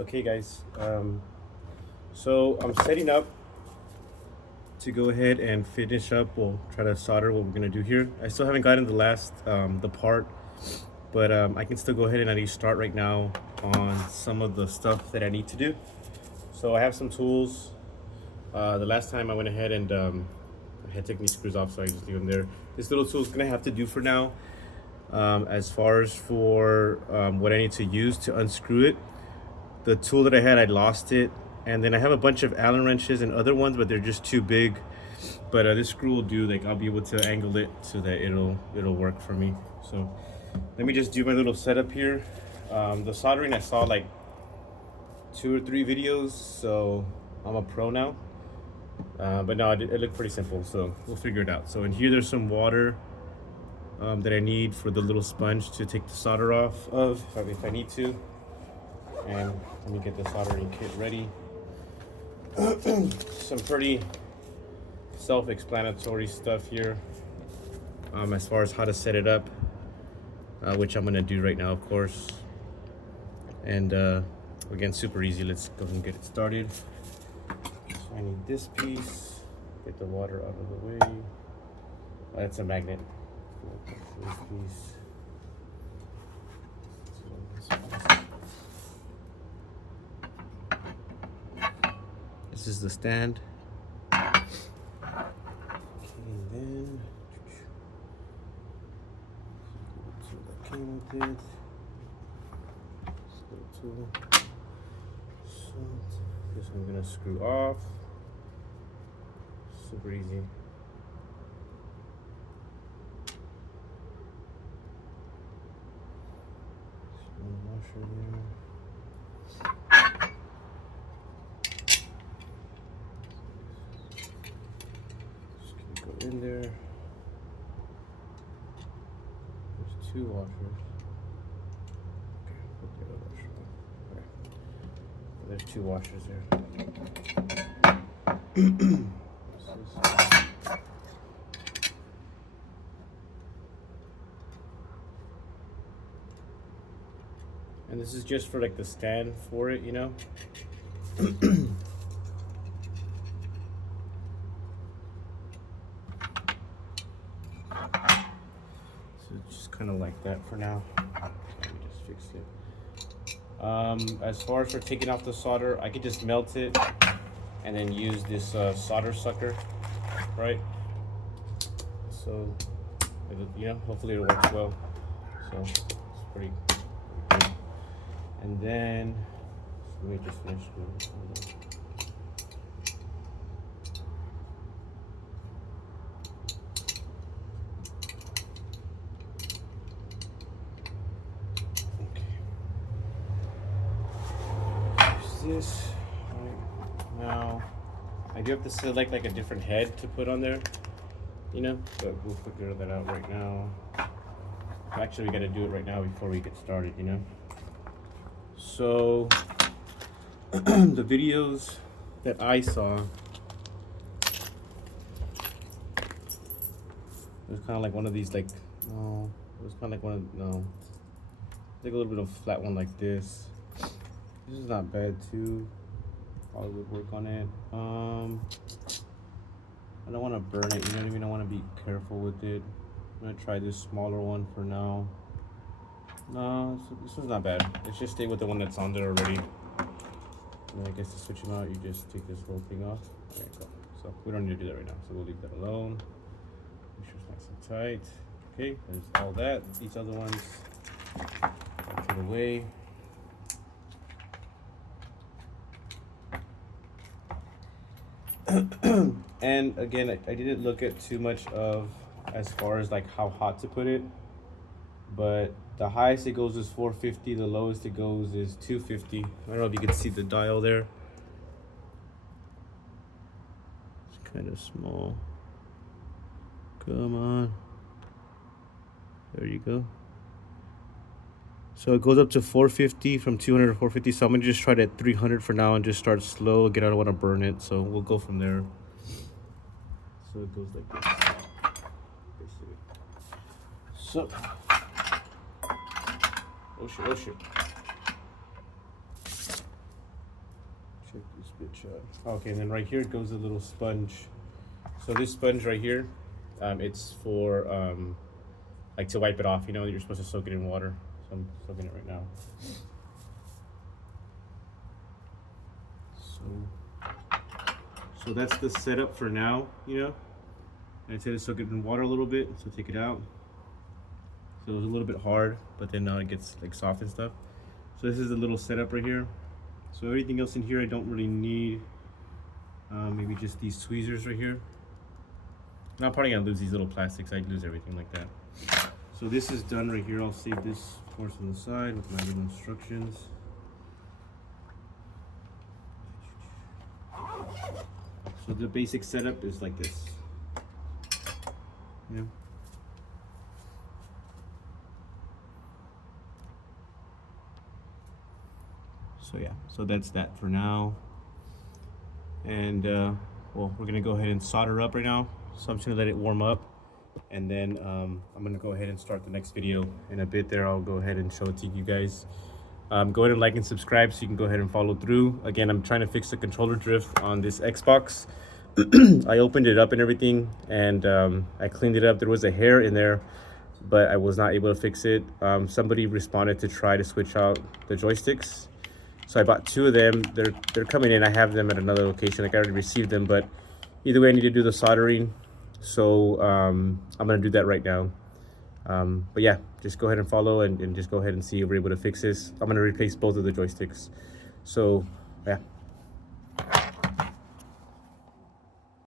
Okay, guys. So I'm setting up to go ahead and finish up. We'll try to solder what we're gonna do here. I still haven't gotten the last the part, but I can still go ahead and at least start right now on some of the stuff that I need to do. So I have some tools. The last time I went ahead and I had taken these screws off, so I just leave them there. This little tool is gonna have to do for now. As far as for what I need to use to unscrew it, the tool that I had, I lost it, and then I have a bunch of Allen wrenches and other ones, but they're just too big. But this screw will do. Like I'll be able to angle it so that it'll work for me. So let me just do my little setup here. The soldering, I saw like 2 or 3 videos, so I'm a pro now. But no, it looked pretty simple, so we'll figure it out. So in here, there's some water that I need for the little sponge to take the solder off of if I need to. And let me get the soldering kit ready. Some pretty self-explanatory stuff here as far as how to set it up, which I'm gonna do right now, of course. And again, super easy. Let's go ahead and get it started. So I need this piece, get the water out of the way. Oh, that's a magnet. This piece. This is the stand. Okay, and then that came with it. So this I'm gonna screw off. Super easy. Washer there. In there, there's 2 washers. Okay, put the other washer on. Okay. There's 2 washers there. And this is just for like the stand for it, you know. Just kind of like that for now. Let me just fix it. As far as for taking off the solder, I could just melt it and then use this solder sucker, right? So, you know, hopefully it works well. So it's pretty good. And then let me just finish doing this one. This right now, I do have to select like a different head to put on there, you know, but we'll figure that out right now. Actually, we got to do it right now before we get started, you know. So the videos that I saw, it was kind of like one of these, like, no, it was kind of like one of, no, like a little bit of flat one like this. This is not bad too. Probably would work on it. I don't want to burn it, you know what I mean? I want to be careful with it. I'm gonna try this smaller one for now. No, this one's not bad. Let's just stay with the one that's on there already. And I guess to switch them out, you just take this whole thing off. There you go. So we don't need to do that right now. So we'll leave that alone. Make sure it's nice and tight. Okay, there's all that. These other ones, out of the way. And again, I didn't look at too much of as far as like how hot to put it, but the highest it goes is 450, the lowest it goes is 250. I don't know if you can see the dial there. It's kind of small. Come on. There you go. So it goes up to 450 from 200 to 450. So I'm gonna just try it at 300 for now and just start slow. Again, I don't want to burn it, so we'll go from there. So it goes like this, basically. So, oh shit, oh shit. Okay, and then right here goes a little sponge. So this sponge right here, it's for like to wipe it off. You know, you're supposed to soak it in water. So I'm soaking it right now. So that's the setup for now. You know, I said to soak it in water a little bit. So take it out. So it was a little bit hard, but then now it gets like soft and stuff. So this is a little setup right here. So everything else in here I don't really need. Maybe just these tweezers right here. And I'm probably gonna lose these little plastics. I lose everything like that. So this is done right here. I'll save this course on the side with my little instructions. So the basic setup is like this. Yeah. So yeah, so that's that for now. And well, we're gonna go ahead and solder up right now. So I'm just gonna let it warm up, and then I'm gonna go ahead and start the next video in a bit. There, I'll go ahead and show it to you guys. Go ahead and like and subscribe so you can go ahead and follow through. Again, I'm trying to fix the controller drift on this Xbox. I opened it up and everything, and I cleaned it up. There was a hair in there, but I was not able to fix it. Somebody responded to try to switch out the joysticks. So I bought 2 of them. They're coming in. I have them at another location. Like I already received them, but either way I need to do the soldering. So I'm gonna do that right now. But yeah, just go ahead and follow and just go ahead and see if we're able to fix this. I'm gonna replace both of the joysticks. So yeah.